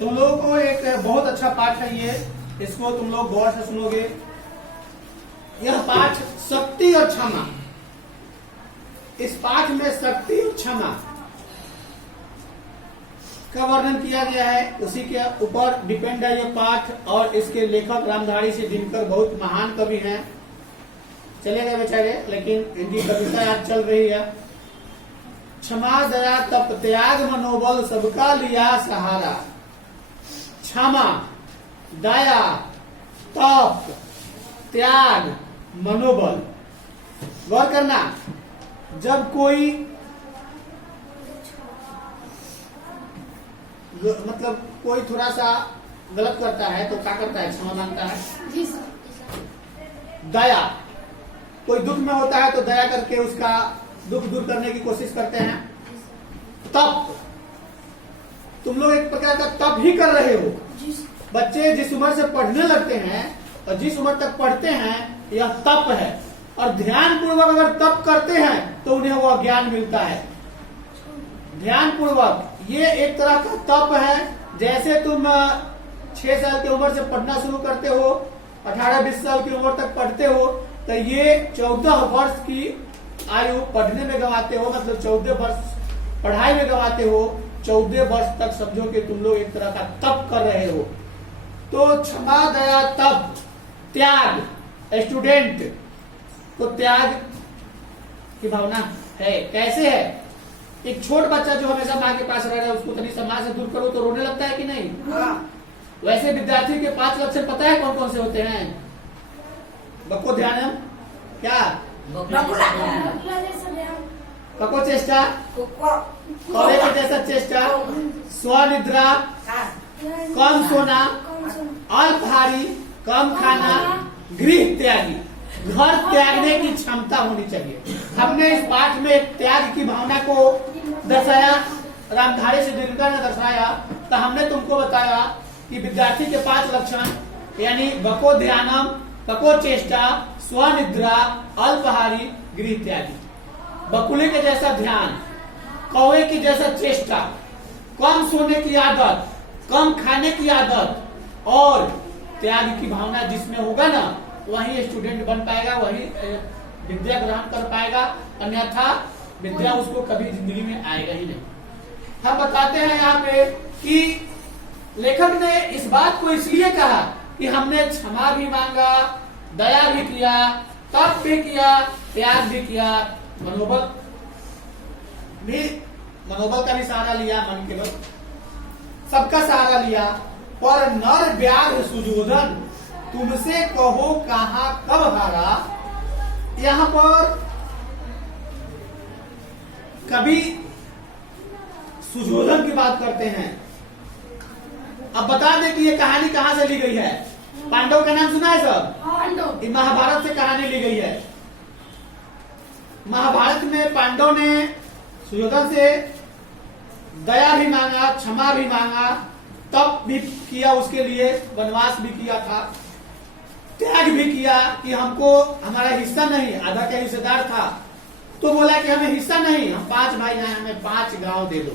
तुम लोगों को एक बहुत अच्छा पाठ है ये, इसको तुम लोग गौर से सुनोगे। यह पाठ शक्ति और क्षमा, इस पाठ में शक्ति और क्षमा का वर्णन किया गया है, उसी के ऊपर डिपेंड है ये पाठ। और इसके लेखक रामधारी सिंह दिनकर बहुत महान कवि हैं, चले गए बेचारे, लेकिन इनकी कविता आज चल रही है। क्षमा दया तप त्याग मनोबल सबका लिया सहारा। क्षमा दया तप त्याग मनोबल, गौर करना। जब कोई मतलब कोई थोड़ा सा गलत करता है तो क्या करता है? क्षमा मांगता है। दया, कोई दुख में होता है तो दया करके उसका दुख दूर करने की कोशिश करते हैं। तप, तुम लोग एक प्रकार का तप ही कर रहे हो। बच्चे जिस उम्र से पढ़ने लगते हैं और जिस उम्र तक पढ़ते हैं यह तप है, और ध्यान पूर्वक अगर तप करते हैं तो उन्हें वह ज्ञान मिलता है। ध्यान पूर्वक, ये एक तरह का तप है। जैसे तुम 6 साल की उम्र से पढ़ना शुरू करते हो, 18-20 साल की उम्र तक पढ़ते हो, तो ये 14 वर्ष की आयु पढ़ने में गंवाते हो, मतलब 14 वर्ष पढ़ाई में गंवाते हो। 14 वर्ष तक समझो कि तुम लोग एक तरह का तप कर रहे हो। तो क्षमा दया तप त्याग, स्टूडेंट को त्याग की भावना है। कैसे है? एक छोट बच्चा जो हमेशा माँ के पास रह रहा है, उसको तनी समाज से दूर करो तो रोने लगता है कि नहीं? वैसे विद्यार्थी के 5 लक्षण पता है कौन कौन से होते हैं? बको ध्यानम, क्या बको चेष्टा, कौवे के जैसा चेष्टा, स्वनिद्रा, कम सोना, अल्पाहारी, कम खाना, गृह त्यागी। घर त्यागने की क्षमता होनी चाहिए। हमने इस पाठ में त्याग की भावना को दर्शाया, रामधारी सिंह दिनकर ने दर्शाया। तो हमने तुमको बताया कि विद्यार्थी के 5 लक्षण, यानी बको ध्यानम, बको चेष्टा, स्वनिद्रा, अल्पाहारी, गृह त्यागी। बकुले के जैसा ध्यान, कौवे की जैसा चेष्टा, कम सोने की आदत, कम खाने की आदत, और त्याग की भावना जिसमें होगा ना, वही स्टूडेंट बन पाएगा, वही विद्या ग्रहण कर पाएगा। अन्यथा विद्या उसको कभी जिंदगी में आएगा ही नहीं। हम बताते हैं यहाँ पे कि लेखक ने इस बात को इसलिए कहा कि हमने क्षमा भी मांगा, दया भी किया, तप भी किया, त्याग भी किया, मनोबल का भी सहारा लिया, मन के बल सबका सहारा लिया। पर नर व्याघ्र सुजोधन तुमसे कहो कहाँ कब हारा। यहाँ पर कभी सुजोधन की बात करते हैं। अब बता दें कि ये कहानी कहाँ से ली गई है। पांडव का नाम सुना है सब? ये महाभारत से कहानी ली गई है। महाभारत में पांडव ने सुयोधन से दया भी मांगा, क्षमा भी मांगा, तप भी किया, उसके लिए वनवास भी किया था, त्याग भी किया कि हमको हमारा हिस्सा नहीं, आधा का हिस्सेदार था तो बोला कि हमें हिस्सा नहीं, हम 5 भाई हैं, हमें 5 गांव दे दो।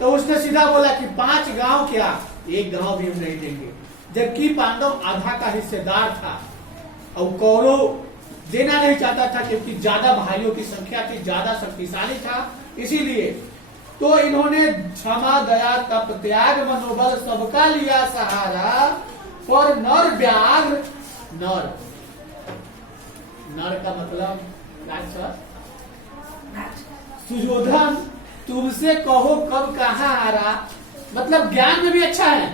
तो उसने सीधा बोला कि 5 गांव क्या, 1 गांव भी हम नहीं देंगे। जबकि पांडव आधा का हिस्सेदार था और कौरव देना नहीं चाहता था, क्योंकि ज्यादा भाइयों की संख्या थी, ज्यादा शक्तिशाली था। इसीलिए तो इन्होंने क्षमा दया तप त्याग मनोबल सबका लिया सहारा। पर नर व्याघ्र, नर का मतलब राक्षस, सुजोधन तुमसे कहो कब कहाँ हारा, मतलब ज्ञान में भी अच्छा है,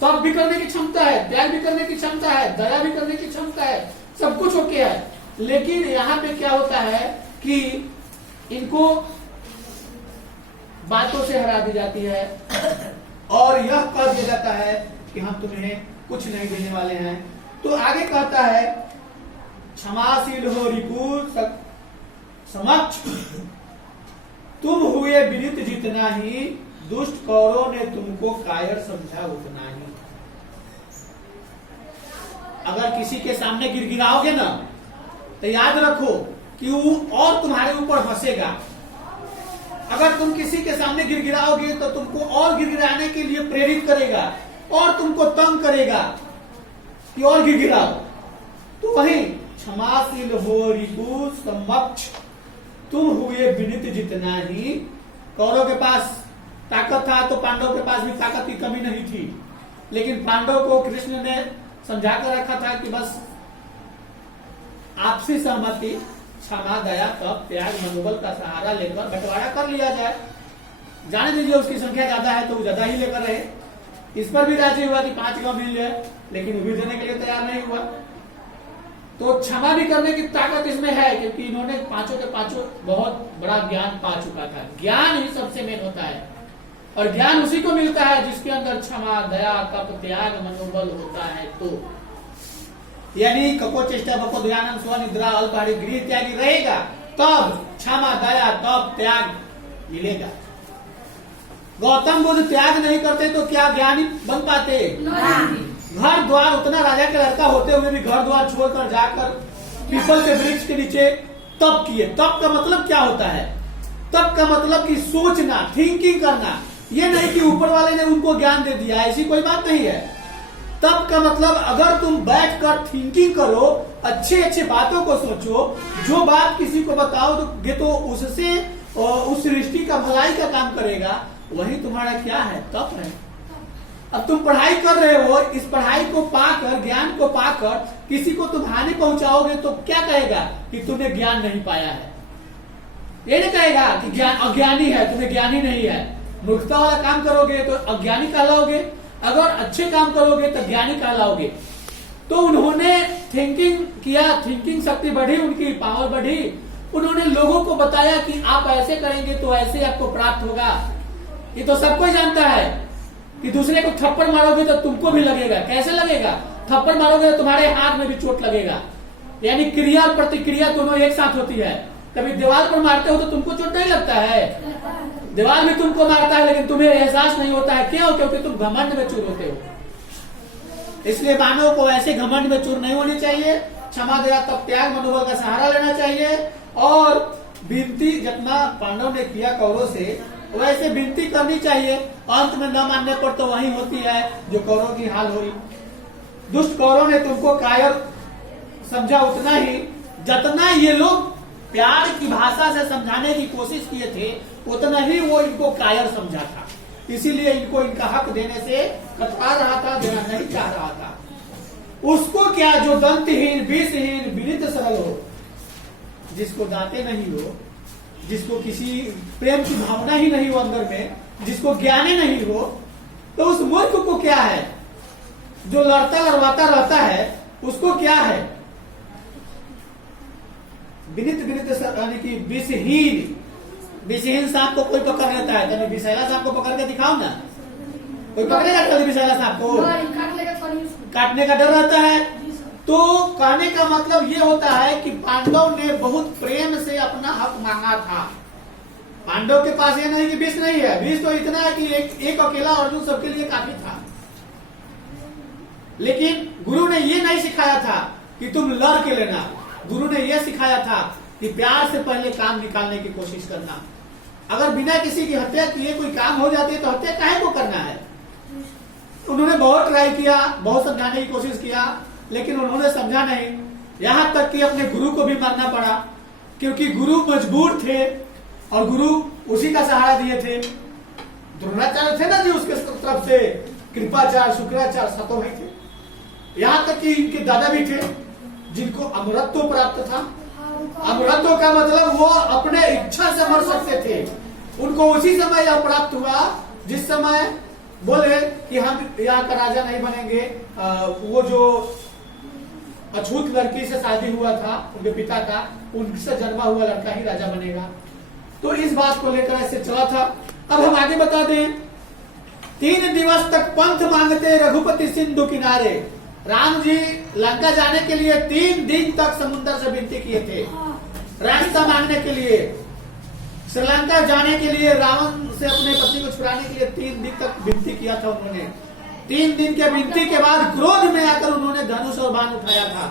तप भी करने की क्षमता है, त्याग भी करने की क्षमता है, दया भी करने की क्षमता है, सब कुछ ओके है। लेकिन यहाँ पे क्या होता है कि इनको बातों से हरा दी जाती है और यह कह दिया जाता है कि हम तुम्हें कुछ नहीं देने वाले हैं। तो आगे कहता है, क्षमाशील हो रिपु समक्ष तुम हुए विदित जितना ही, दुष्ट कौरों ने तुमको कायर समझा उतना ही। अगर किसी के सामने गिड़गिड़ाओगे ना तो याद रखो कि वो और तुम्हारे ऊपर हंसेगा, अगर तुम किसी के सामने गिड़गिड़ाओगे तो तुमको और गिड़गिड़ाने के लिए प्रेरित करेगा और तुमको तंग करेगा कि और गिड़गिड़ाओ। तो वही क्षमाशील हो रिपु समक्ष तुम हुए विनित जितना ही। कौरव के पास ताकत था तो पांडव के पास भी ताकत की कमी नहीं थी, लेकिन पांडव को कृष्ण ने समझा कर रखा था कि बस आपसी सहमति, क्षमा, दया, तप, त्याग, मनोबल का सहारा लेकर बंटवारा कर लिया जाए। जाने दीजिए उसकी संख्या ज्यादा है तो वो ज्यादा ही लेकर रहे। इस पर भी राजी हुआ कि 5 गांव मिल जाए, लेकिन वो भी देने के लिए तैयार नहीं हुआ। तो क्षमा भी करने की ताकत इसमें है, क्योंकि इन्होंने पांचों के पांचों बहुत बड़ा ज्ञान पा चुका था। ज्ञान ही सबसे मेन होता है, और ज्ञान उसी को मिलता है जिसके अंदर क्षमा, दया, तप, त्याग, मनोबल होता है। तो यानी कको चेष्टा बको ध्यान स्वनिद्रा अल्पाहारी गृह त्यागी रहेगा, तब क्षमा, दया, तप, त्याग मिलेगा। गौतम बुद्ध त्याग नहीं करते तो क्या ज्ञानी बन पाते? घर द्वार, उतना राजा के लड़का होते हुए भी घर द्वार छोड़कर जाकर पीपल के वृक्ष के नीचे तप किए। तप का मतलब क्या होता है? तप का मतलब कि सोचना, थिंकिंग करना। ये नहीं कि ऊपर वाले ने उनको ज्ञान दे दिया, ऐसी कोई बात नहीं है। तप का मतलब अगर तुम बैठकर थिंकिंग करो, अच्छे अच्छे बातों को सोचो, जो बात किसी को बताओगे तो उससे उस सृष्टि का भलाई का काम करेगा, वही तुम्हारा क्या है? तप है। अब तुम पढ़ाई कर रहे हो, इस पढ़ाई को पाकर, ज्ञान को पाकर किसी को तुम हानि पहुंचाओगे तो क्या कहेगा? कि तुमने ज्ञान नहीं पाया है। ये नहीं कहेगा कि ज्ञान अज्ञानी है, तुम्हें ज्ञानी नहीं है। मूर्खता वाला काम करोगे तो अज्ञानी कहलाओगे, अगर अच्छे काम करोगे तो ज्ञानी कहलाओगे। तो उन्होंने थिंकिंग किया, थिंकिंग शक्ति बढ़ी, उनकी पावर बढ़ी। उन्होंने लोगों को बताया कि आप ऐसे करेंगे तो ऐसे आपको प्राप्त होगा। ये तो सबको जानता है कि दूसरे को थप्पड़ मारोगे तो तुमको भी लगेगा। कैसे लगेगा? थप्पड़ मारोगे तो तुम्हारे हाथ में भी चोट लगेगा। यानी क्रिया और प्रतिक्रिया दोनों एक साथ होती है। कभी दीवार पर मारते हो तो तुमको चोट नहीं लगता है, दीवार भी तुमको मारता है, लेकिन तुम्हें एहसास नहीं होता है। क्यों? क्योंकि तुम घमंड में चूर होते हो। इसलिए मानव को ऐसे घमंड में चूर नहीं होनी चाहिए। क्षमा, दया, तप, त्याग, मनोबल का सहारा लेना चाहिए। और विनती जितना पांडव ने किया कौरव से, वैसे विनती करनी चाहिए। अंत में न मानने पर तो वही होती है जो कौरव की हाल हुई। दुष्ट कौरव ने तुमको कायर समझा उतना ही जितना ये लोग प्यार की भाषा से समझाने की कोशिश किए थे, उतना ही वो इनको कायर समझा था। इसीलिए इनको इनका हक देने से कतरा रहा था, देना नहीं चाह रहा था। उसको क्या जो दंतहीन, विषहीन, विनित सरल हो, जिसको दांते नहीं हो, जिसको किसी प्रेम की भावना ही नहीं हो अंदर में, जिसको ज्ञाने नहीं हो, तो उस मूर्ख को क्या है? जो लड़ता लड़वाता रहता है उसको क्या है? विनित विनित यानी कि विषहीन। विषहीन सांप को कोई पकड़ लेता है तो विषैला सांप को पकड़ के दिखाओ ना। कोई पकड़ेगा विषैला सांप को? काटने का डर रहता है। तो कहने का मतलब ये होता है कि पांडव ने बहुत प्रेम से अपना हक मांगा था। पांडव के पास ये नहीं कि विष नहीं है, विष तो इतना है कि एक अकेला अर्जुन सबके लिए काफी था। लेकिन गुरु ने ये नहीं सिखाया था कि तुम लड़ के लेना। गुरु ने यह सिखाया था कि प्यार से पहले काम निकालने की कोशिश करना। अगर बिना किसी की हत्या किए कोई काम हो जाती है तो हत्या काहे को करना है? उन्होंने बहुत ट्राई किया, बहुत समझाने की कोशिश किया, लेकिन उन्होंने समझा नहीं। यहां तक कि अपने गुरु को भी मारना पड़ा, क्योंकि गुरु मजबूर थे और गुरु उसी का सहारा दिए थे। द्रोणाचार्य थे ना जी, उसके तरफ से कृपाचार्य, शुक्राचार्य, सतो भाई थे। यहां तक कि इनके दादा भी थे जिनको अमरत्व प्राप्त था। अमरत्व का मतलब वो अपने इच्छा से मर सकते थे। उनको उसी समय यह प्राप्त हुआ जिस समय बोले कि हम यहाँ का राजा नहीं बनेंगे। वो जो अछूत लड़की से शादी हुआ था उनके पिता का, उनसे जन्मा हुआ लड़का ही राजा बनेगा। तो इस बात को लेकर ऐसे चला था। अब हम आगे बता दें, 3 दिवस तक पंथ मांगते रघुपति सिंधु किनारे। राम जी लंका जाने के लिए 3 दिन तक समुद्र से विनती किए थे रास्ता मांगने के लिए। श्रीलंका जाने के लिए, रावण से अपने पति को छुड़ाने के लिए 3 दिन तक विनती किया था उन्होंने। 3 दिन के विनती के बाद क्रोध में आकर उन्होंने धनुष और बाण उठाया था।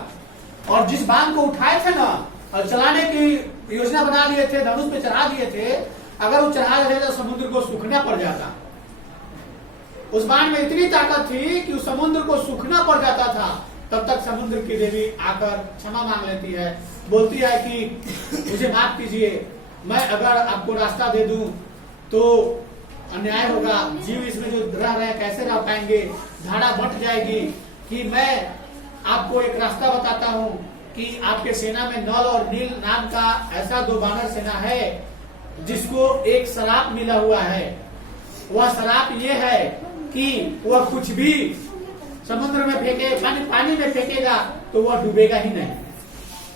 और जिस बाण को उठाए थे ना और चलाने की योजना बना लिए थे, धनुष पे चढ़ा दिए थे, अगर वो चढ़ा रहे तो समुद्र को सूखना पड़ जाता। उस बाण में इतनी ताकत थी कि उस समुद्र को सूखना पड़ जाता था। तब तक समुद्र की देवी आकर क्षमा मांग लेती है, बोलती है कि मुझे माफ कीजिए, मैं अगर आपको रास्ता दे दूं तो अन्याय होगा, जीव इसमें जो रह रहे हैं कैसे रह पाएंगे, धारा बंट जाएगी। कि मैं आपको एक रास्ता बताता हूं कि आपके सेना में नल और नील नाम का ऐसा 2 वानर सेना है जिसको एक शराप मिला हुआ है। वह शराप ये है कि वह कुछ भी समुद्र में फेंके, पानी में फेंकेगा तो वह डूबेगा ही नहीं।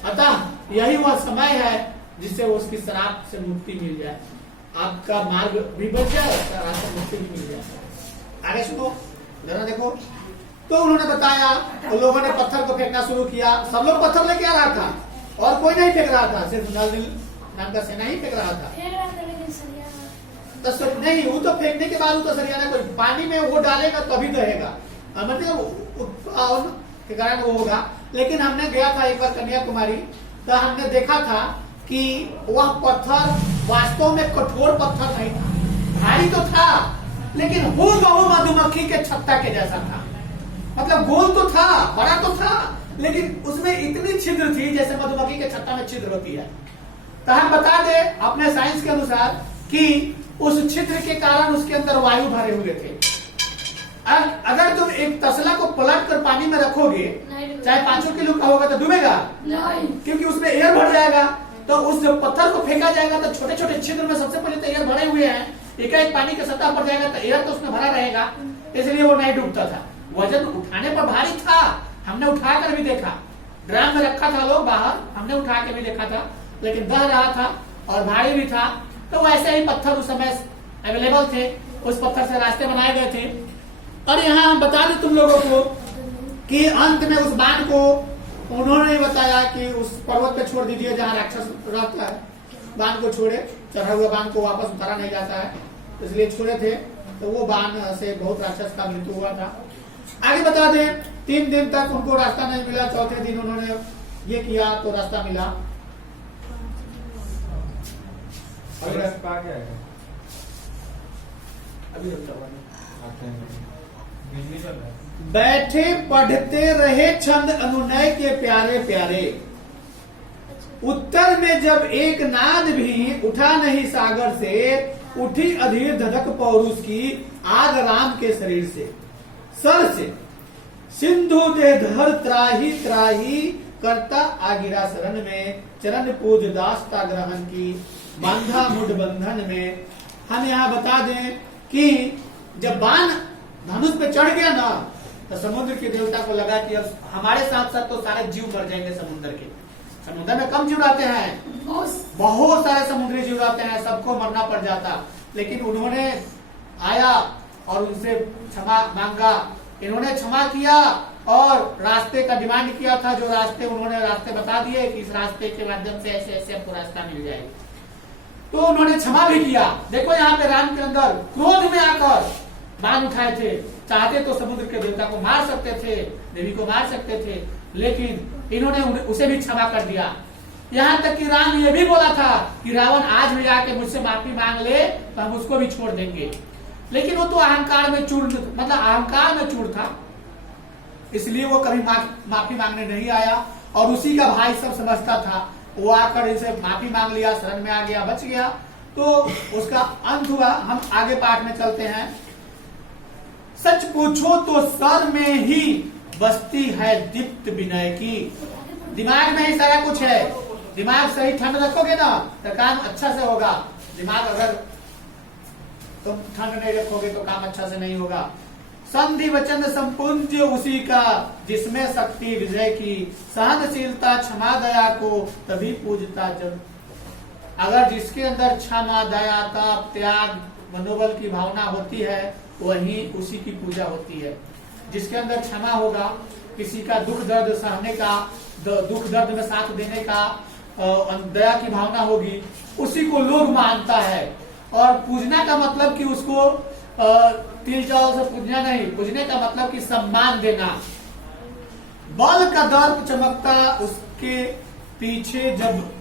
अतः यही वह समय है जिससे उसकी शराप से मुक्ति मिल जाए, आपका मार्ग भी बच जाए, उसका रास्ता मुक्ति भी मिल जाए। आगे सुनो जरा देखो। तो उन्होंने बताया, उन लोगों ने पत्थर को फेंकना शुरू किया। सब लोग पत्थर लेके आ रहा था और कोई नहीं फेंक रहा था, सिर्फ नल नील नाम का सेना ही फेंक रहा था। तो नहीं, वो तो फेंकने के बाद वो तो सरियाना कोई पानी में वो डालेगा तभी रहेगा, मतलब के कारण वो होगा। लेकिन हमने गया था एक बार कन्याकुमारी, तो हमने देखा था कि वह पत्थर वास्तव में कठोर पत्थर नहीं था, भारी तो था लेकिन हूबहू मधुमक्खी के छत्ता के जैसा था। मतलब गोल तो था, बड़ा तो था, लेकिन उसमें इतनी छिद्र थी जैसे मधुमक्खी के छत्ता में छिद्र होती है। तो हम बता दें अपने साइंस के अनुसार कि उस छिद्र के कारण उसके अंदर वायु भरे हुए थे। अगर तुम एक तसला को पलट कर पानी में रखोगे, चाहे 5 किलो का होगा तो डूबेगा नहीं, क्योंकि उसमें एयर भर जाएगा। तो उस जब पत्थर को फेंका जाएगा तो छोटे छोटे छिद्र में सबसे पहले तो एयर भरे हुए हैं, एक पानी की सतह पर जाएगा तो एयर तो उसमें भरा रहेगा, इसलिए वो नहीं डूबता था। वजन उठाने पर भारी था, हमने उठा कर भी देखा, ड्राम में रखा था लोग बाहर, हमने उठा के भी देखा था, लेकिन दह रहा था और भारी भी था। तो वैसे ही पत्थर उस समय अवेलेबल थे, उस पत्थर से रास्ते बनाए गए थे। और यहाँ हम बता दें तुम लोगों को कि अंत में उस बाण को उन्होंने बताया कि उस पर्वत पे छोड़ दीजिए जहाँ राक्षस रहता है, बाण को छोड़े, चढ़ा हुआ बाण को वापस उतारा नहीं जाता है, इसलिए छोड़े थे। तो वो बाण से बहुत राक्षस का मृत्यु हुआ था। आगे बता दें 3 दिन तक उनको रास्ता नहीं मिला, चौथे दिन उन्होंने ये किया तो रास्ता मिला। अभी बैठे पढ़ते रहे छंद अनुनय के प्यारे प्यारे, उत्तर में जब एक नाद भी उठा नहीं सागर से, उठी अधीर धधक पौरुष की आग राम के शरीर से, सर से सिंधु दे धर त्राही त्राही करता आगिरा शरण में, चरण पूज दास्ता ग्रहण की बांधा मुड बंधन में। हम यहाँ बता दें कि जब बाण धनुष पे चढ़ गया ना, तो समुद्र के देवता को लगा कि अब हमारे साथ साथ तो सारे जीव मर जाएंगे समुद्र के। समुद्र में कम जीव रहते हैं, बहुत सारे समुद्री जीव रहते हैं, सबको मरना पड़ जाता। लेकिन उन्होंने आया और उनसे क्षमा मांगा, इन्होंने क्षमा किया और रास्ते का डिमांड किया था। जो रास्ते उन्होंने रास्ते बता दिए कि इस रास्ते के माध्यम से ऐसे ऐसे आपको रास्ता मिल जाएगा, तो उन्होंने क्षमा भी किया। देखो यहाँ पे राम के अंदर क्रोध में आकर बाण उठाए थे, चाहते तो समुद्र के देवता को मार सकते थे, देवी को मार सकते थे, लेकिन इन्होंने उसे भी क्षमा कर दिया। यहाँ तक कि राम ये भी बोला था कि रावण आज भी आके मुझसे माफी मांग ले तो हम उसको भी छोड़ देंगे, लेकिन वो तो अहंकार में चूर, मतलब अहंकार में चूर था, इसलिए वो कभी माफी मांगने नहीं आया। और उसी का भाई सब समझता था, वो आकर इसे माफी मांग लिया, शरण में आ गया, बच गया, तो उसका अंत हुआ। हम आगे पाठ में चलते हैं। सच पूछो तो सर में ही बस्ती है दीप्त विनय की, दिमाग में ही सारा कुछ है। दिमाग सही ठंड रखोगे ना तो काम अच्छा से होगा, दिमाग अगर तुम ठंड नहीं रखोगे तो काम अच्छा से नहीं होगा। संधि वचन संपूज्य उसी का, जिसमें शक्ति विजय की, सहनशीलता क्षमा दया को तभी पूजता जन। अगर जिसके अंदर क्षमा दया ताप त्याग मनोबल की भावना होती है, वही उसी की पूजा होती है। जिसके अंदर क्षमा होगा, किसी का दुख दर्द सहने का, दुख दर्द में साथ देने का, दया की भावना होगी, उसी को लोग मानता है। और पूजना का मतलब कि उसको तिल चावल से पूजना नहीं, पूजने का मतलब कि सम्मान देना। बल का दर्प चमकता उसके पीछे जब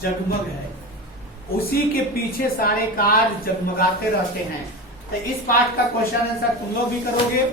जगमग है, उसी के पीछे सारे कार्य जगमगाते रहते हैं। तो इस पाठ का क्वेश्चन आंसर तुम लोग भी करोगे।